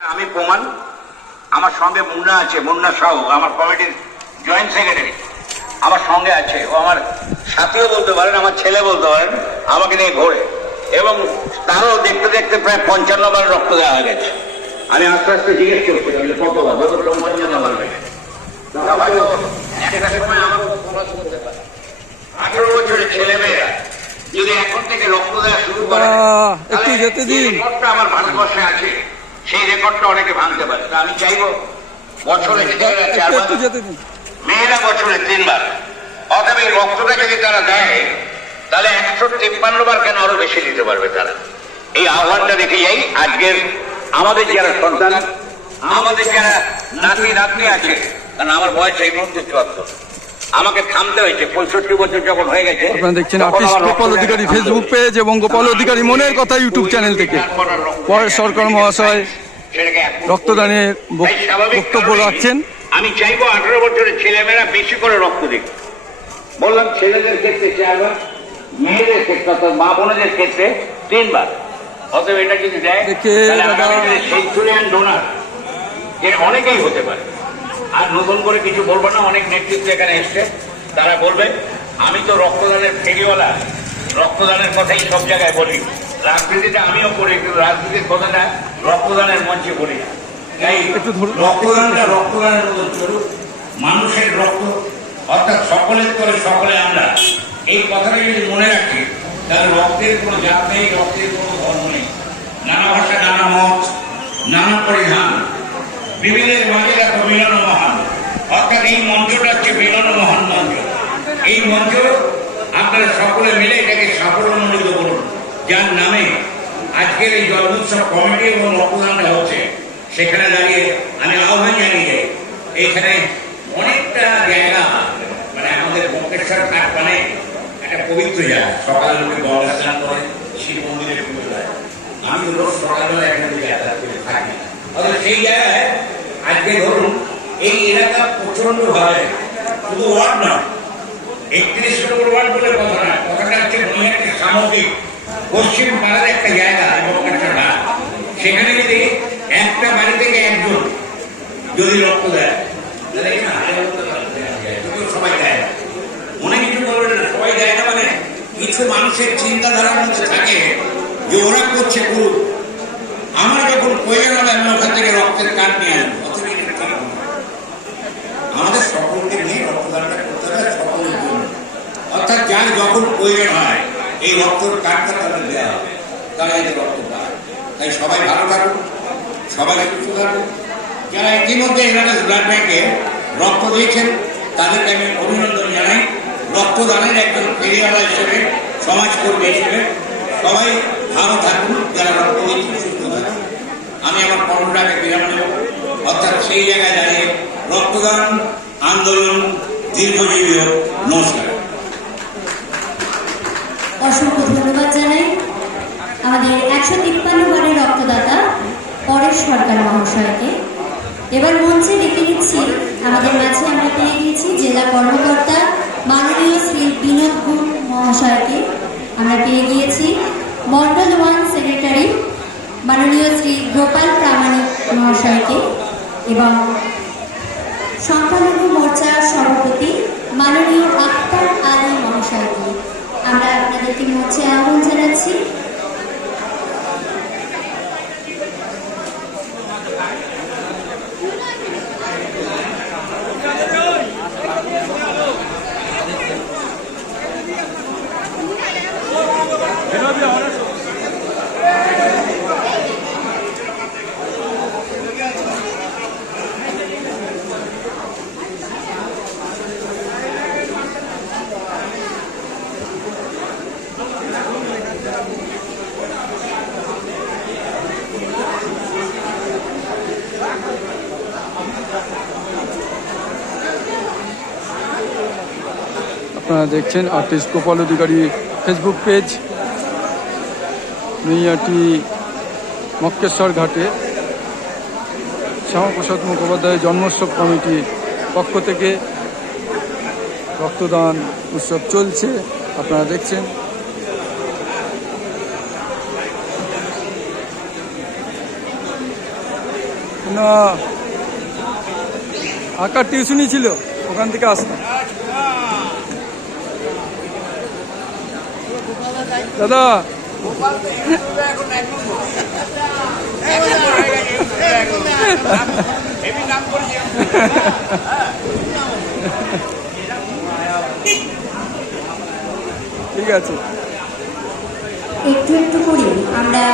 আমি প্রমাণ আমার সঙ্গে মুন্না আছে, মুন্না সাহু আমার কমিটির জয়েন্ট সেক্রেটারি আমার সঙ্গে আছে, ও আমার সাথীও বলতে পারেন, আমার ছেলে বলতে পারেন, আমাকে নিয়ে ঘোরে এবং তারও দেখতে দেখতে প্রায় 55 বার রক্ত দেওয়া হয়ে গেছে। আমি আস্তে আস্তে জিজ্ঞেস করছি কতবার, 55 বার হয়ে গেছে। 18 বছরের ছেলে মেয়েরা যদি এখন থেকে রক্ত দেওয়া শুরু করে একটু যেতে দিন, আমার ভারতবর্ষে আছে সেই রেকর্ডটা অনেকে ভাঙতে পারে। আমি চাইবো বছরে ছেলেরা 4 বার, মেয়েরা বছরে 3 বার, অতএব এই রক্তটা যদি তারা দেয় তাহলে 153 বার কেন আরো বেশি দিতে পারবে তারা। এই আহ্বানটা রেখে যাই। আজকের আমাদের যারা সন্তান, আমাদের যারা নাতি নাতনি আছে, কারণ আমার বয়স এই মুহূর্তে 74, আমাকে থামতে হয়েছে 65 বছর যখন হয়ে গেছে। আপনারা দেখছেন আর্টিস্ট গোপাল অধিকারী ফেসবুক পেজ এবং গোপাল অধিকারী মনের কথা ইউটিউব চ্যানেল থেকে পরেশ সরকার মহাশয় রক্তদানের বক্তব্য রাখছেন। আমি চাইবো 18 বছরের ছেলেমেয়েরা বেশি করে রক্ত দিক। বললাম ছেলেদের ক্ষেত্রে 4 বার, মেয়েদের ক্ষেত্রে অর্থাৎ মা বোনদের ক্ষেত্রে 3 বার। অতএব এটা যদি দেয় সেঞ্চুরিয়ান ডোনার এর অনেকেই হতে পারে। আর নতুন করে কিছু বলবো না, অনেক নেতৃত্ব এখানে এসছে, তারা বলবে। আমি তো রক্তদানের ফেরিওয়ালা, রক্তদানের কথাই সব জায়গায় বলি, রাজনীতিটা আমিও করি, কিন্তু রাজনীতির কথাটা রক্তদানের মঞ্চে বলি না। তাই রক্তদানটা রক্তদানের মতো চলুক, মানুষের রক্ত অর্থাৎ সকলের করে সকলে আমরা, এই কথাটা যদি মনে রাখি তাহলে রক্তের কোনো জাত নেই, রক্তের কোনো ধর্ম নেই, নানা ভাষা, নানা মত, নানা পরিধান, বিবিধের মাঝে দেখো মিলন মহান। অর্থাৎ এই মঞ্চটা হচ্ছে মিলন মহান মঞ্চ। এই মঞ্চ আপনারা সকলে মিলে এটাকে সাফল্যমণ্ডিত করুন, যার নামে আজকের এই জন্মোৎসব কমিটি এবং রক্তদানটা হচ্ছে। সেখানে দাঁড়িয়ে আমি আহ্বান জানিয়ে যাই, এইখানে অনেকটা জায়গা, মানে আমাদের বঙ্কেশ্বর ঘাট মানে একটা পবিত্র জায়গা। সকালে লোকে গঙ্গা স্নান করে, শিব মন্দিরে পুজো দেয়। আমি তো রোজ সকালবেলা এখানে যাতায়াত করে থাকি। অথচ সেই জায়গায় আজকে ধরুন এই এলাকা প্রচন্ড ভাবে, শুধু ওয়ার্ড নয়, 31 নম্বর ওয়ার্ড বলে কথা নয়, কথাটা হচ্ছে একটা সামগ্রিক পশ্চিম পাড়ার একটা জায়গা এবং একটা ঘাট। সেখানে যদি একটা বাড়ি থেকে একজন যদি রক্ত দেয় তাহলে সবাই দেয় না, মনে কিছু করবে না, সবাই দেয় না। মানে কিছু মানুষের চিন্তাধারার মধ্যে থাকে যে ওরা করছে করুক, আমার যখন প্রয়োজন হবে আমি ওখান থেকে রক্তের কার্ড নিয়ে আসবো। আমাদের সকলকে নিয়ে রক্তদানটা করতে হবে, সকলের জন্য। অর্থাৎ যার যখন প্রয়োজন হয় এই রক্তের কার্ডটা তাদের দেওয়া হবে, তারা এদের রক্ত পায়। তাই সবাই ভালো থাকুন, সবাই সুস্থ থাকুন। যারা ইতিমধ্যে এনআরএস ব্লাড ব্যাংকে রক্ত দিয়েছেন তাদেরকে আমি অভিনন্দন জানাই। রক্তদানের একজন ফেরিওয়ালা হিসেবে, সমাজকর্মী হিসেবে সবাই ভালো থাকুন, যারা রক্ত দিয়েছেন সুস্থ থাকুন। আমি আমার কর্মটাকে বিরাম নেব, অর্থাৎ সেই জায়গায় দাঁড়িয়ে রক্তদান আন্দোলন দীর্ঘজীবী হোক। নমস্কার। অসংখ্য ধন্যবাদ জানাই আমাদের 153 বারের রক্তদাতা পরেশ সরকার মহাশয়কে। এবার মঞ্চে ডেকে নিচ্ছি, আমাদের মাঝে আমরা পেয়ে গিয়েছি জেলা কর্মকর্তা মাননীয় শ্রী বিনোদ গুণ মহাশয়কে, আমরা পেয়ে গিয়েছি মন্ডল 1 সেক্রেটারি মাননীয় শ্রী গোপাল প্রামাণিক মহাশয়কে এবং সংখ্যালঘু মোর্চা সভাপতি মাননীয় আখতার আলী মহাশয়কে আমরা আপনাদেরকে মঞ্চে আহ্বান জানাচ্ছি। আপনারা দেখছেন আর্টিস্ট গোপাল অধিকারী ফেসবুক পেজ, নৈয়াটি মক্কেশ্বর ঘাটে শ্যামাপ্রসাদ মুখোপাধ্যায় জন্মোৎসব কমিটির পক্ষ থেকে রক্তদান উৎসব চলছে। আপনারা দেখছেন না, আঁকার টিউশনই ছিল, ওখান থেকে আসতাম। দাদা ঠিক আছে। একটু একটু করে আমরা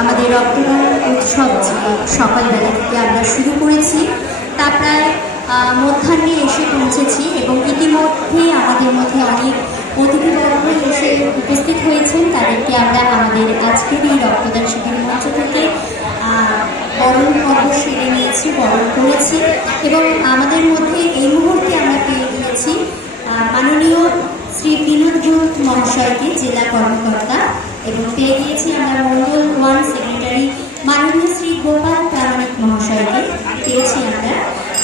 আমাদের রক্তদান উৎসব সকালবেলা থেকে আমরা শুরু করেছি, তা প্রায় মধ্যাহ্নে এসে পৌঁছেছি এবং ইতিমধ্যে আমাদের মধ্যে অনেক অতিথিবর্গ এসে উপস্থিত হয়েছেন। তাদেরকে আমরা আমাদের আজকের এই রক্তদান শিবির মঞ্চ থেকে বরণ পর্ব সেরে নিয়েছি, বরণ করেছি এবং আমাদের মধ্যে এই মুহূর্তে আমরা পেয়ে গিয়েছি মাননীয় শ্রী বিনোদ ঘোষ মহাশয়কে, জেলা কর্মকর্তা, এবং পেয়ে গিয়েছি আমরা মন্ডল 1 সেক্রেটারি মাননীয় শ্রী গোপাল প্রামাণিক মহাশয়কে, পেয়েছি আমরা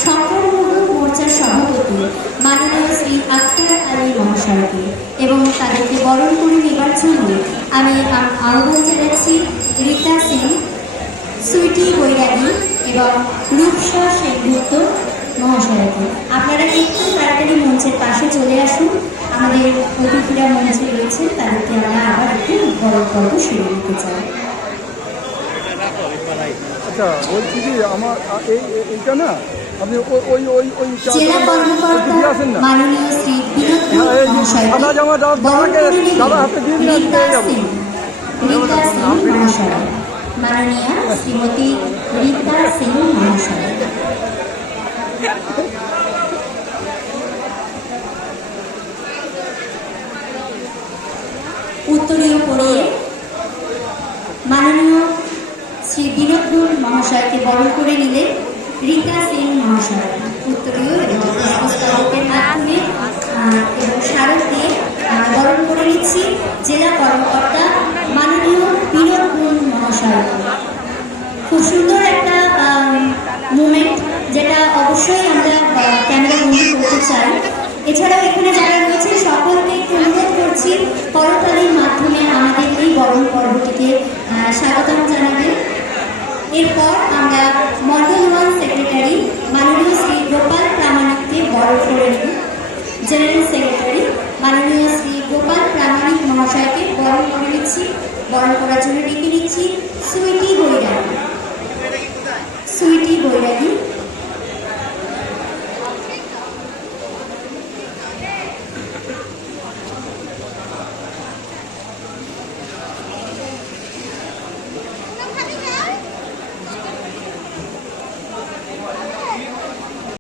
শঙ্করমোহ মোর্চার সভাপতি মাননীয় শ্রী আক্তার আলী মহাশয়কে, এবং তাদেরকে বরণ করে নেবার জন্য আমি আহ্বান জানাচ্ছি রীতা সিং, সুইটি বৈরাগী এবং রূপসা সেনগুপ্ত মহাশয়কে। আপনারা একটু তাড়াতাড়ি মঞ্চের পাশে চলে আসুন, আমাদের অতিথিরা মঞ্চে রয়েছে, তাদেরকে আমরা আবার একটু বড় পর্ব সেরে নিতে চাই। আচ্ছা, বলছি কি আমার এইটা না, আপনি ওই জেলা কর্মকর্তা মাননীয় শ্রী বিনোদ মহাশয়কে বরণ করে নেবেন রীতা সিং মহাশয়, মাননীয়া শ্রীমতী রীতা সিং মহাশয়। উত্তরীয় পড়িয়ে মাননীয় শ্রী বিনোদ ঘোষ মহাশয়কে বরণ করে নিলেন রীতা সিং মহাশয়। উত্তরীয় এবং পুষ্পস্তবকের মাধ্যমে এবং স্মারক দিয়ে বরণ করে নিচ্ছি জেলা কর্মকর্তা মাননীয় বিনোদ ঘোষ মহাশয়। খুব সুন্দর একটা মুমেন্ট, যেটা অবশ্যই আমরা ক্যামেরা বন্দি করতে চাই। এছাড়াও এখানে যারা রয়েছে সকলকে একটু অনুরোধ করছি করতালির মাধ্যমে আমাদের এই বরণ পর্বটিকে স্বাগতম জানাবেন। এরপর আমরা মন্ডল 1 সেক্রেটারি মাননীয় শ্রী গোপাল প্রামাণিককে বরণ করে নেব। জেনারেল সেক্রেটারি মাননীয় শ্রী গোপাল প্রামাণিক মহাশয়কে বরণ করে নিচ্ছি। বরণ করার জন্য ডেকে নিচ্ছি সুইটি বৈরাগী। সুইটি বৈরাগী